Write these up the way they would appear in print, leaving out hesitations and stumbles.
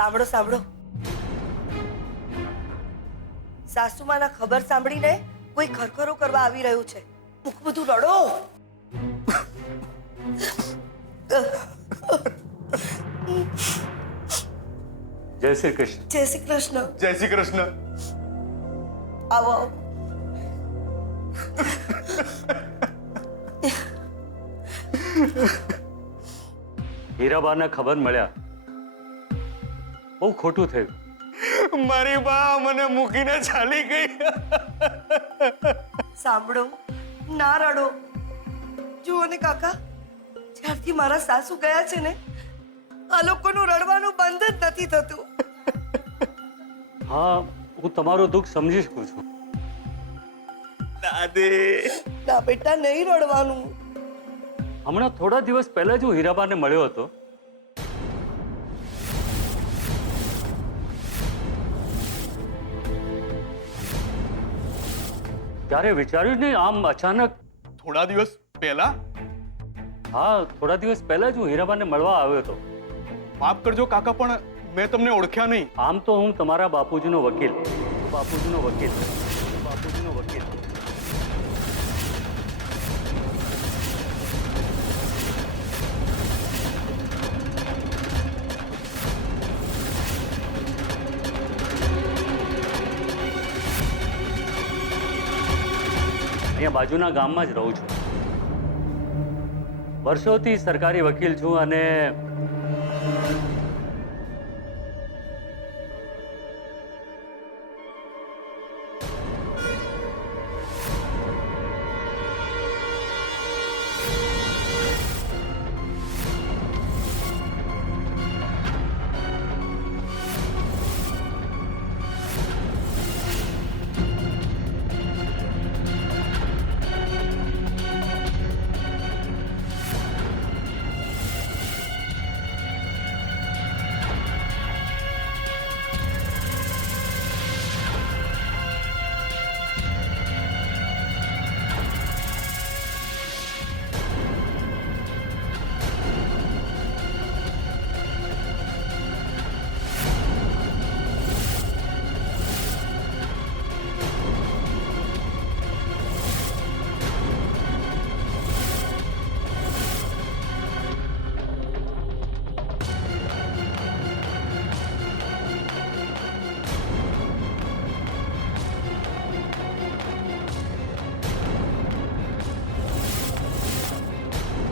સાંભળો સાંભળો, સાસુમાના ખબર સાંભળીને કોઈ ખરખરો કરવા આવી રહ્યું છે. મુખ બધું રડો. જય શ્રી કૃષ્ણ. જય શ્રી કૃષ્ણ. જય શ્રી કૃષ્ણ. આવો આવો. હીરાબાને ખબર મળ્યા, બહુ ખોટું થયું. મારી બા મને મૂકીને ચાલી ગઈ. સાંભળો, ના રડો. જુઓ ને કાકા, જ્યારથી મારા સાસુ ગયા છે ને, આ લોકોનું રડવાનું બંધ જ નથી થતું. હા, હું તમારું દુઃખ સમજી શકું છું. દાદી. ના બેટા, નહીં રડવાનું. હમણાં થોડા દિવસ પહેલા જ હું હીરાબાને મળ્યો હતો. ત્યારે વિચાર્યું નહીં, આમ અચાનક. થોડા દિવસ પહેલા? હા, થોડા દિવસ પહેલા જ હું હીરાબાને મળવા આવ્યો હતો. માફ કરજો કાકા, પણ મેં તમને ઓળખ્યા નહીં. આમ તો હું તમારા બાપુજીનો વકીલ. બાપુજીનો વકીલ. બાપુજીનો વકીલ. અહીંયા બાજુના ગામમાં જ રહું છું. વર્ષોથી સરકારી વકીલ છું અને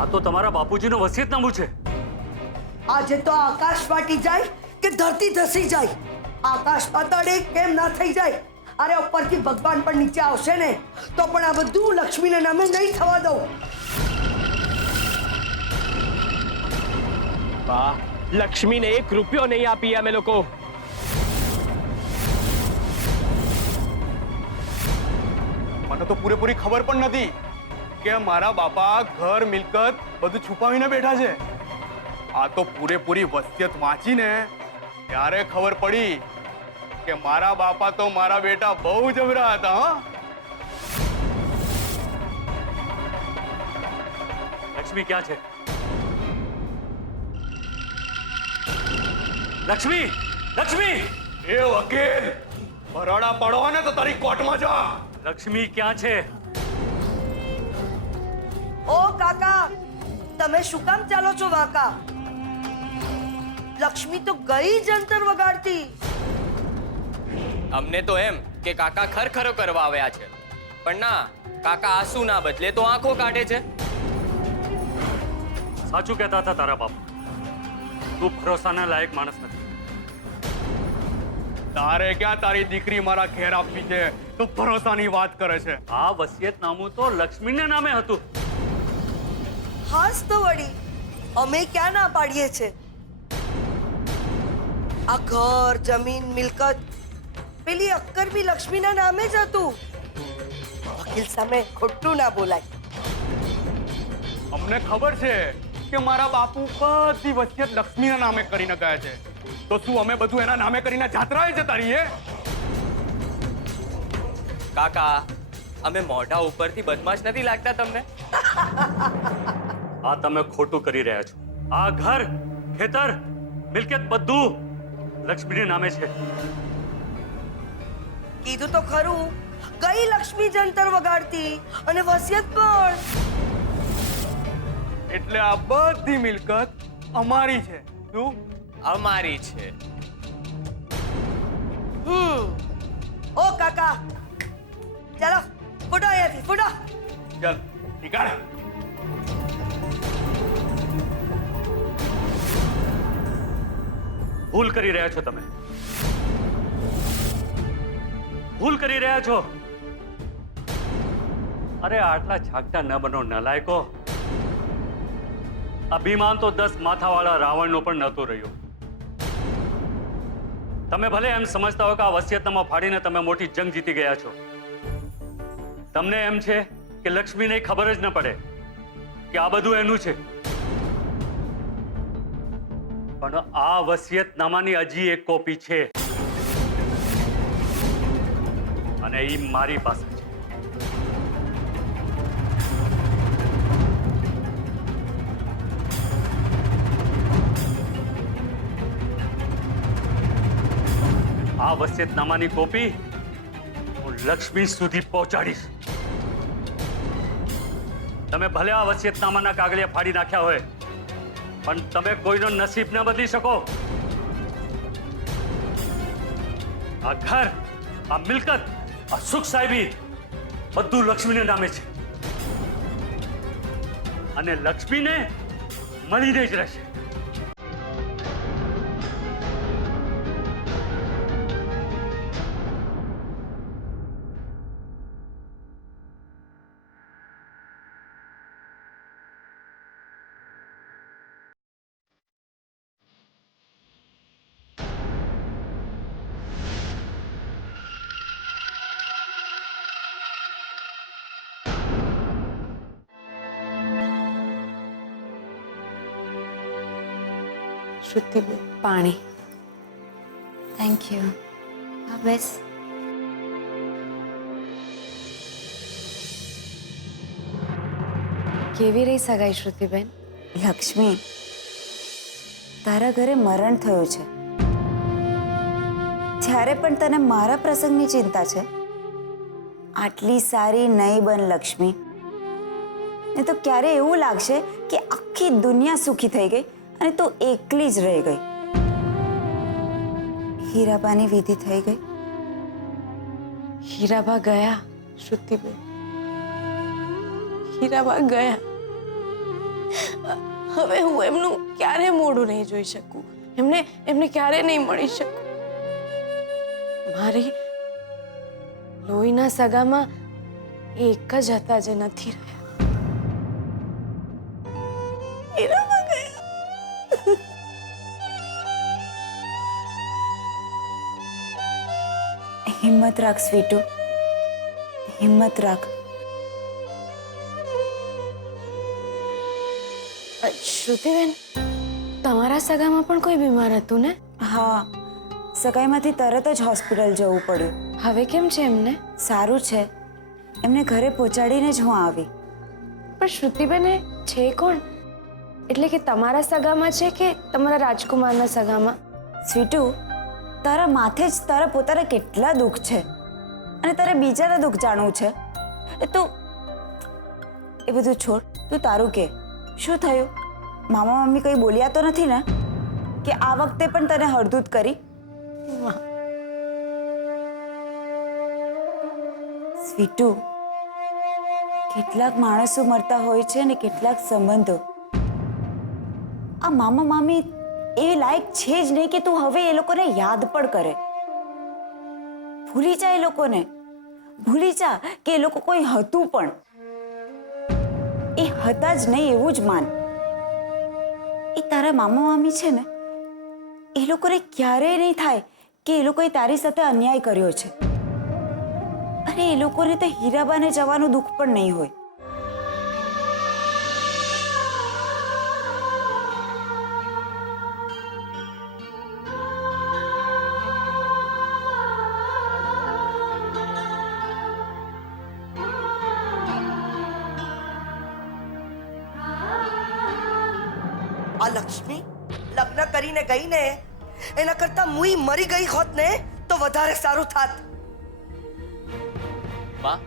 આ તો તમારા બાપુજીનું વસિયતનામું છે. આજે તો આકાશ ફાટી જાય કે ધરતી ધસી જાય, આકાશ પાતાળ એક કેમ ના થઈ જાય. અરે ઉપરથી ભગવાન પણ નીચે આવશે ને તો પણ આ બધું લક્ષ્મીના નામે નહીં થવા દઉં. બા, લક્ષ્મીને 1 રૂપિયો નહીં આપીએ અમે લોકો. મને તો પૂરેપૂરી ખબર પણ નથી કે મારા બાપા ઘર મિલકત બધું છુપાવીને બેઠા છે. આ તો પૂરેપૂરી વસિયત વાંચીને ત્યારે ખબર પડી કે મારા બાપા તો મારા બેટા બહુ જબરા હતા. હા, લક્ષ્મી ક્યાં છે? લક્ષ્મી! લક્ષ્મી! એ વકીલ, ભરાડા પડો ને તો તારી કોર્ટમાં જા. લક્ષ્મી ક્યાં છે? ઓ કાકા, તમે શું કામ ચાલો છો વાકા? લક્ષ્મી તો ગઈ જંતર વગાડતી. અમને તો એમ કે કાકા ખરખરો કરવા આવ્યા છે, પણ ના, કાકા આંસુ ના બદલે તો આંખો કાઢે છે. સાચું કહેતા હતા તારા બાપુ, તું ભરોસાના લાયક માણસ નથી. તારે ક્યાં તારી દીકરી મારા ઘેર આપવી છે તો ભરોસાની વાત કરે છે. આ વસિયતનામું તો લક્ષ્મીના નામે હતું. હાસ તો વળી, અમે ક્યાં ના પાડીએ છે? આ ઘર, જમીન, મિલકત પેલી અક્કર બી લક્ષ્મીના નામે જ હતું. વકીલ સામે ખોટું ના બોલાય. અમને ખબર છે કે મારા બાપુ બધી વસિયત લક્ષ્મીના નામે કરીને ગયા છે, તો શું અમે બધું એના નામે કરીને જાત્રાએ જતા રહીએ? કાકા, અમે મોઢા ઉપરથી બદમાશ નથી લાગતા તમને? આ તમે ખોટું કરી રહ્યા છો. આ ઘર, ખેતર, મિલકત બધું લક્ષ્મીને નામે છે. કીધું તો ખરું, કઈ લક્ષ્મી જંતર વગાડતી અને વસિયત પણ. એટલે આ બધી મિલકત અમારી છે. શું? અમારી છે. ઓ કાકા, ચાલો ફૂટો અહીંયાથી, ફૂટો. ચાલ નીકાળ. ભૂલ કરી રહ્યા છો તમે. ભૂલ કરી રહ્યા છો. અરે આટલા છાગતા ન બનો નલાયકો. અભિમાન તો 10 માથાવાળા રાવણનો પણ નહોતો રહ્યો. તમે ભલે એમ સમજતા હો કે આ વસિયતનામા ફાડીને તમે મોટી જંગ જીતી ગયા છો. તમને એમ છે કે લક્ષ્મીને ખબર જ ન પડે કે આ બધું એનું છે. પણ આ વસિયતનામાની હજી એક કોપી છે અને એ મારી પાસે છે. આ વસિયતનામાની કોપી હું લક્ષ્મી સુધી પહોંચાડીશ. તમે ભલે આ વસિયતનામાના કાગળિયા ફાડી નાખ્યા હોય પણ તમે કોઈનો નસીબ ન બદલી શકો. આ ઘર, આ મિલકત, આ સુખ સાહેબી બધું લક્ષ્મીને નામે છે અને લક્ષ્મીને મળીને જ રહેશે. શ્રુતિબેન, પાણી. Thank you. હા બેસ. કેવી રહી સગાઈ શ્રુતિબેન? લક્ષ્મી, તારા ઘરે મરણ થયું છે. જ્યારે પણ તને મારા પ્રસંગની ચિંતા છે. આટલી સારી નહીં બન લક્ષ્મી, ને તો ક્યારે એવું લાગશે કે આખી દુનિયા સુખી થઈ ગઈ અને તું એકલી જ રહી ગઈ. હીરાબાની વિધિ થઈ ગઈ. હીરાબા ગયા શ્રુતિબેન, હીરાબા ગયા. હવે હું એમનું ક્યારે મોઢું નહીં જોઈ શકું, એમને ક્યારે નહીં મળી શકું. મારી લોહીના સગામાં એક જ હતા જે નથી રહ્યા. હીરાબા ગયા. હિંમત રાખ સ્વીટુ, હિંમત રાખ. શ્રુતિબેન, તમારા સગામાં પણ કોઈ બીમાર હતું ને? હા, સગાઈમાંથી તરત જ હોસ્પિટલ જવું પડ્યું. હવે કેમ છે એમને? સારું છે. એમને ઘરે પહોંચાડીને જ હું આવી. પણ શ્રુતિબેન, એ છે કોણ? એટલે કે તમારા સગામાં છે કે તમારા રાજકુમારના સગામાં? સ્વીટુ, તારા માથે જ તારા પોતાના કેટલા દુઃખ છે અને તારે બીજાના દુઃખ જાણવું છે. એ બધું છોડ. તું તારું કે શું થયું? મામા મમ્મી કંઈ બોલ્યા તો નથી ને કે આ વખતે પણ તને હળદૂત કરી? સ્વીટુ, કેટલાક માણસો મરતા હોય છે ને કેટલાક સંબંધો. આ મામા મામી એવી લાયક છે જ નહીં કે તું હવે એ લોકોને યાદ પણ કરે. ભૂલી જા એ લોકોને. ભૂલી જા કે એ લોકો કોઈ હતું પણ. એ હતા જ નહીં એવું જ માન. એ તારા મામા મામી છે ને, એ લોકોને ક્યારેય નહીં થાય કે એ લોકોએ તારી સાથે અન્યાય કર્યો છે. અને એ લોકોને તો હીરાબાને જવાનું દુઃખ પણ નહીં હોય. આ લક્ષ્મી લગ્ન કરીને ગઈ ને એના કરતા મુઈ મરી ગઈ હોત ને તો વધારે સારું થાત. માં,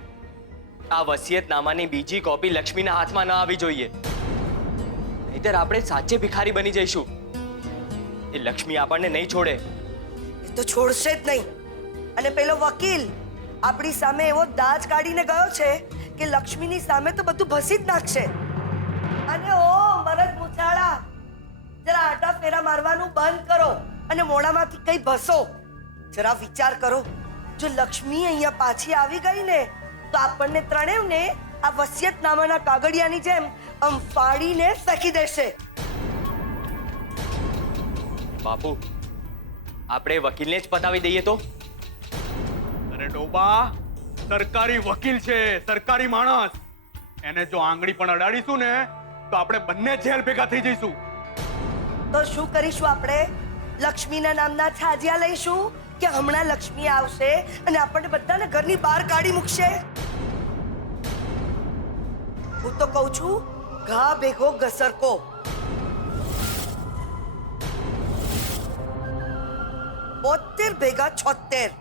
આ વસિયતનામાની બીજી કોપી લક્ષ્મીના હાથમાં ન આવી જોઈએ, નહીતર આપણે સાચે ભિખારી બની જઈશું. એ લક્ષ્મી આપણને નહીં છોડે. એ તો છોડશે જ નહીં. અને પેલો વકીલ આપણી સામે એવો દાજ કાઢીને ગયો છે કે લક્ષ્મીની સામે તો બધું ભસી જ નાખશે. અને ઓ મરદ મુછાળા, જરા આટા ફેરા મારવાનું બંધ કરો અને મોઢામાંથી કંઈ ભસો. જરા વિચાર કરો, જો લક્ષ્મી અહીંયા પાછી આવી ગઈ ને તો આપણને ત્રણેવને આ વસિયતનામાના કાગળિયાની જેમ આમ ફાડીને ફેંકી દેશે. બાપુ, આપણે વકીલને જ પતાવી દઈએ તો? અરે ડોબા, સરકારી વકીલ છે, સરકારી માણસ. એને જો આંગળી પણ અડાડીશું ને તો આપણે બંને જેલ ભેગા થઈ જઈશું. તો શું કરીશું આપણે? લક્ષ્મીના નામના છાજિયા લઈશું કે હમણાં લક્ષ્મી આવશે અને આપણને બધાને ઘરની બહાર કાઢી મૂકશે? હું તો કહું છું, ઘા ભેગો ઘસરકો. બોતેર ભેગા 76.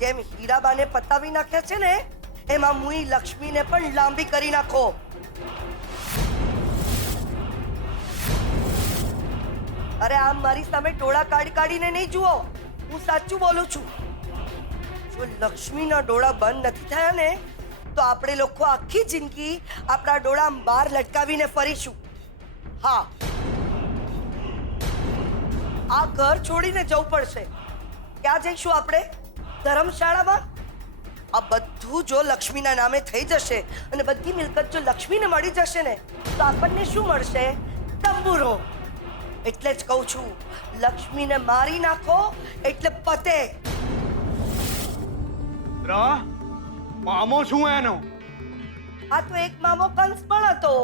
જેમ હીરાબાને પતાવી નાખ્યા છે ને, એમાં મુઈ લક્ષ્મીને પણ લાંબી કરી નાખો. અરે આમ મારી સામે ડોળા કાઢીને નહીં જુઓ, હું સાચું બોલું છું. જો લક્ષ્મીના ડોળા બંધ નથી થયા ને તો આપણે લોકો આખી જિંદગી આપણા ડોળા બહાર લટકાવીને ફરીશું. હા, આ ઘર છોડીને જવું પડશે. ક્યાં જઈશું આપણે? ધર્મશાળામાં? આ બધું જો લક્ષ્મીના નામે થઈ જશે અને બધી મિલકત જો લક્ષ્મીને મળી જશે ને તો આપણને શું મળશે? તંબુરો. એટલે જ કહું છું, લક્ષ્મીને મારી નાખો એટલે પતે. મામો શું એનો? આ તો એક મામો કંસ પણ હતો.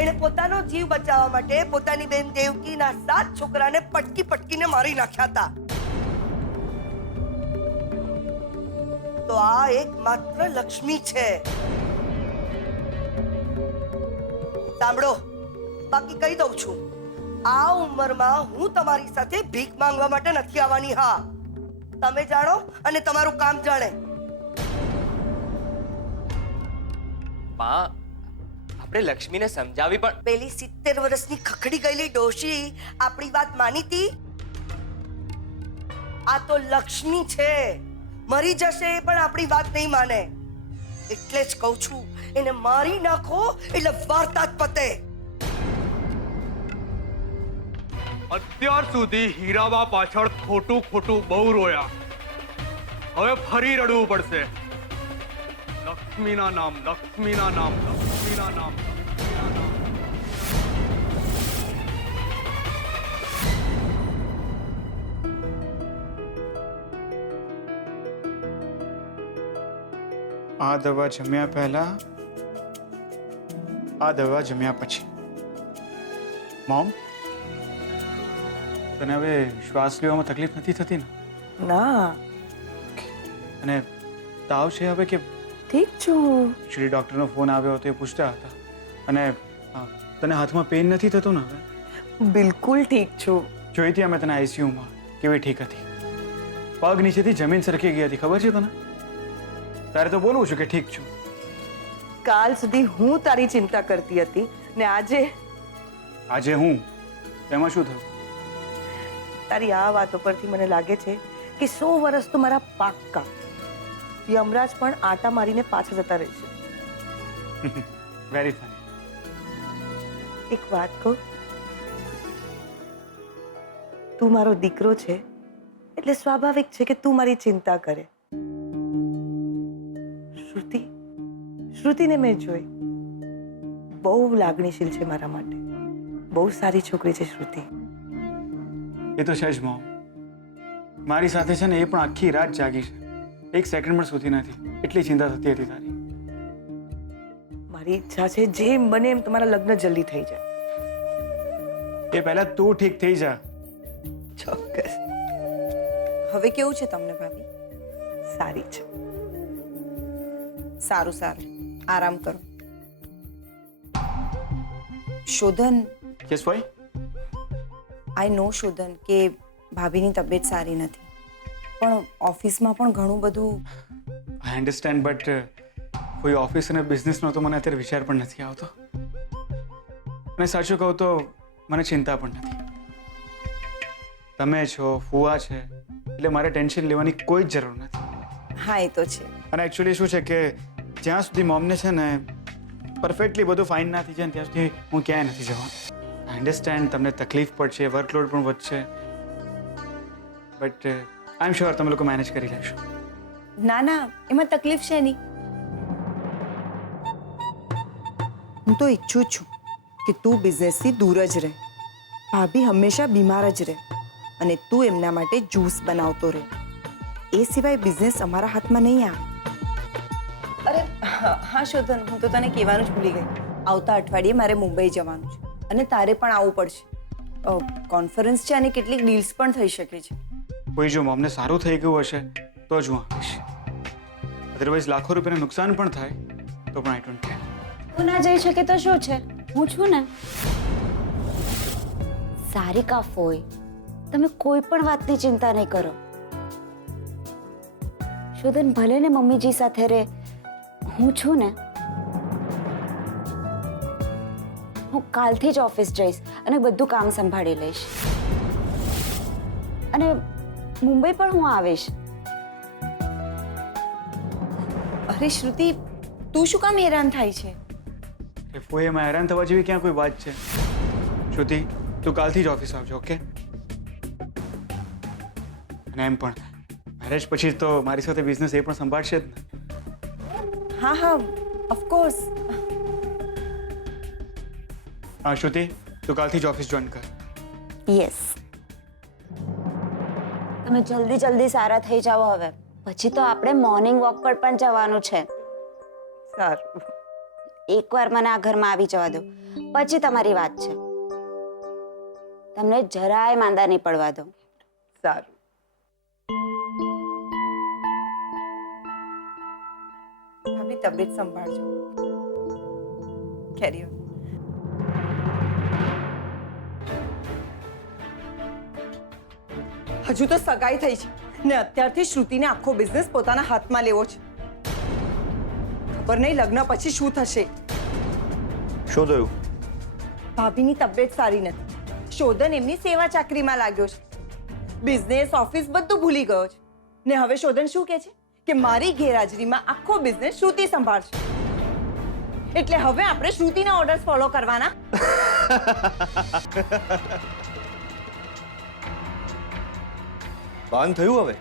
એણે પોતાનો જીવ બચાવવા માટે પોતાની બેન દેવકીના 7 છોકરાને પટકીને મારી નાખ્યા હતા. તો આ એક માત્ર લક્ષ્મી છે. સાંભળો, બાકી કહી દઉં છું, આ ઉંમરમાં હું તમારી સાથે ભીખ માંગવા માટે નથી આવવાની. હા, તમે જાણો અને તમારું કામ જાણે. માં, આપણે લક્ષ્મીને સમજાવી પણ પેલી 70 વર્ષની ખખડી ગયેલી ડોશી આપણી વાત માની હતી? આ તો લક્ષ્મી છે, મરી જશે પણ આપણી વાત નહીં માને. એટલે જ કહું છું, એને મારી નાખો એટલે વાર્તા જ પતે. અત્યાર સુધી હીરાબા પાછળ ખોટું બહુ રોયા. હવે ફરી રડવું પડશે. લક્ષ્મીના નામ, લક્ષ્મીના નામ, લક્ષ્મીના નામ, લક્ષ્મીના નામ. આ દવા જમ્યા પહેલા, આ દવા જમ્યા પછી. મોમ, તને હવે શ્વાસ લેવામાં તકલીફ નથી થતી ને? ના, અને તાવ છે હવે કે? ઠીક છું. એકચ્યુઅલી ડૉક્ટરનો ફોન આવ્યો હતો, એ પૂછતા હતા. અને તને હાથમાં પેઇન નથી થતું ને હવે? બિલકુલ ઠીક છું. જોઈ હતી અમે તને આઈસીયુમાં, કેવી ઠીક હતી. પગ નીચેથી જમીન સરકી ગઈ હતી, ખબર છે તને? તારે તો બોલવું છું કે ઠીક છું. કાલ સુધી હું તારી ચિંતા કરતી હતી ને આજે હું? એમાં શું થયું? તારી આ વાતો પરથી મને લાગે છે કે 100 વર્ષ તો મારા પાક્કા. યમરાજ પણ આટા મારીને પાછા જતા રહેશે. Very funny. એક વાત કહું, તું મારો દીકરો છે એટલે સ્વાભાવિક છે કે તું મારી ચિંતા કરે. શ્રુતિને મેં જોઈ, બહુ લાગણીશીલ છે મારા માટે. બહુ સારી છોકરી છે શ્રુતિ. એ તો છે જ મોમ. મારી સાથે છે ને, એ પણ આખી રાત જાગી છે, એક સેકન્ડ પણ સૂતી નથી. એટલી ચિંતા થતી હતી તારી. મારી ઈચ્છા છે જેમ બને એમ તમારા લગ્ન જલ્દી થઈ જાય. એ પહેલા તું ઠીક થઈ જા. ચોક્કસ. હવે કેવું છે તમને ભાભી? સારી છે. સારું, આરામ કરો. શોધન, યસ ભાઈ. આઈ નો શોધન કે ભાભીની તબિયત સારી નથી, પણ ઓફિસમાં પણ ઘણું બધું. આઈ અન્ડરસ્ટેન્ડ, બટ કોઈ ઓફિસ અને બિઝનેસનો તો મને અત્યારે વિચાર પણ નથી આવતો. અને સાચું કહું તો મને ચિંતા પણ નથી. તમે છો, ફુવા છે, એટલે મારે ટેન્શન લેવાની કોઈ જ જરૂર નથી. હા, એ તો છે. અને એકચ્યુઅલી શું છે કે જ્યાં સુધી મોમને છે ને પરફેક્ટલી બધું ફાઇન ના થઈ જાય ને ત્યાં સુધી હું ક્યાંય નથી જવાનું. આઈ અન્ડરસ્ટેન્ડ, તમને તકલીફ પડશે, વર્કલોડ પણ વધશે, બટ આઈ એમ શ્યોર તમે લોકો મેનેજ કરી લેશો. ના ના, એમાં તકલીફ છે નહીં. હું તો ઈચ્છું જ છું કે તું બિઝનેસથી દૂર જ રહે. ભાભી હંમેશા બીમાર જ રહે અને તું એમના માટે જ્યુસ બનાવતો રહે. એ સિવાય બિઝનેસ અમારા હાથમાં નહીં આવે. અરે હા શોધન, હું તો તને કહેવાનું જ ભૂલી ગઈ. આવતા અઠવાડિયે મારે મુંબઈ જવાનું છે અને તારે પણ આવવું પડશે. કોન્ફરન્સ છે અને કેટલીક ડીલ્સ પણ થઈ શકે છે. કોઈ જો મોમને સારું થઈ ગયું હશે તો જ હું આવીશ. અધરવાઇઝ લાખો રૂપિયાનું નુકસાન પણ થાય તો પણ આઈ ડોન્ટ કેર. તું ના જઈ શકે તો શું છે, હું છું ને. સારિકા ફોય, તમે કોઈ પણ વાતની ચિંતા નહીં કરો. શોધન ભલે ને મમ્મીજી સાથે રહે, હું છું ને. હું કાલથી જ ઓફિસ જઈશ અને બધું કામ સંભાળી લઈશ. અને મુંબઈ પણ હું આવીશ. અરે શ્રુતિ, તું શું કામ હેરાન થાય છે? એ ફોઈમાં હેરાન થવા જેવી ક્યાં કોઈ વાત છે? શ્રુતિ, તું કાલથી જ ઓફિસ આવજો, ઓકે? અને એમ પણ મેરેજ પછી તો મારી સાથે બિઝનેસ એ પણ સંભાળશે જ ને. હા હા, ઓફકોર્સ. હા શ્રુતિ, તું કાલથી જ ઓફિસ જોઈન કર. યસ. તમે જલ્દી જલ્દી સારા થઈ જાઓ હવે. પછી તો આપણે મોર્નિંગ વોક પર પણ જવાનું છે. સારું. એકવાર મને આ ઘરમાં આવી જવા દો, પછી તમારી વાત છે. તમને જરાય માંદા નહીં પડવા દો. સારું. ભાભી, તબિયત સંભાળજો. કેરી ઓન. હજુ તો સગાઈ થઈ છે ને અત્યારથી શ્રુતિને આખો બિઝનેસ પોતાના હાથમાં લેવો છે. ખબર નહીં લગ્ન પછી શું થશે. શું થયું? ભાભીની તબિયત સારી નથી. શોધન એમની સેવા ચાકરીમાં લાગ્યો છે. બિઝનેસ, ઓફિસ બધું ભૂલી ગયો છે. ને હવે શોધન શું કહે છે કે મારી ગેરહાજરીમાં આખો બિઝનેસ શ્રુતિ સંભાળશે. એટલે હવે આપણે શ્રુતિના ઓર્ડર્સ ફોલો કરવાના. ભાન થયું હવે?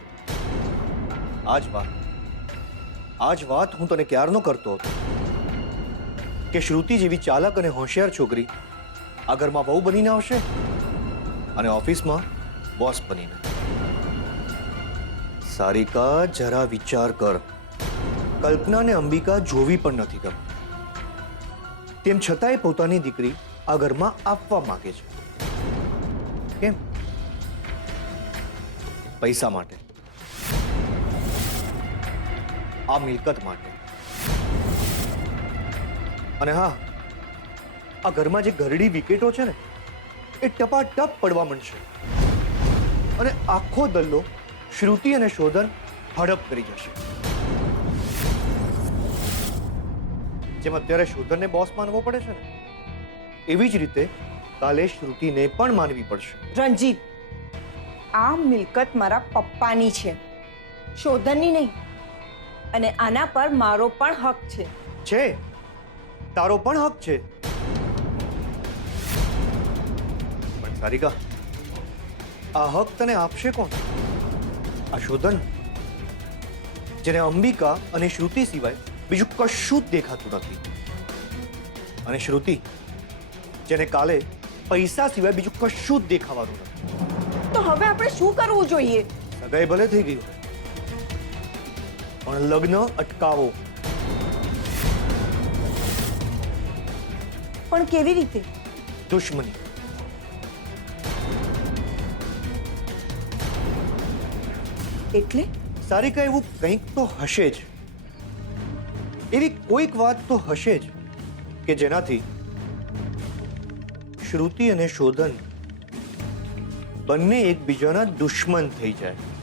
આજ વાત હું તને ક્યારનો કરતો હતો કે શ્રુતિ જેવી ચાલાક અને હોશિયાર છોકરી આ ઘરમાં વહુ બનીને આવશે અને ઓફિસમાં બોસ બનીને. સારિકા, જરા વિચાર કર. કલ્પના ને અંબિકા જોવી પણ નથી ગમતી, તેમ છતાંય પોતાની દીકરી આ ઘરમાં આપવા માંગે છે. કેમ? પૈસા માટે, આ મિલકત માટે. અને હા, આ ઘરમાં જે ઘરડી વિકેટો છે ને એ ટપાટપ પડવા માંડશે અને આખો દલ્લો શ્રુતિ અને શોધન હડપ કરી જશે. જેમ અત્યારે શોધનને બોસ માનવો પડે છે ને, એવી જ રીતે કાલે શ્રુતિને પણ માનવી પડશે. રંજીત, આ મિલકત મારા પપ્પાની છે, શોધનની નહીં. અને આના પર મારો પણ હક છે. છે, તારો પણ હક છે. પણ સારિકા, આ હક તને આપશે કોણ? આ શોધન, જેને અંબિકા અને શ્રુતિ સિવાય બીજું કશું જ દેખાતું નથી. અને શ્રુતિ, જેને કાલે પૈસા સિવાય બીજું કશું જ દેખાવાનું નથી. તો હવે આપણે શું કરવું જોઈએ? સગાઈ ભલે થઈ ગઈ હોય, પણ લગ્ન અટકાવો. પણ કેવી રીતે? દુશ્મની. એટલે સારિકા, એવું કંઈક તો હશે જ. એવી કોઈક વાત તો હશે જ કે જેનાથી શ્રુતિ અને શોધન બંને એકબીજાના દુશ્મન થઈ જાય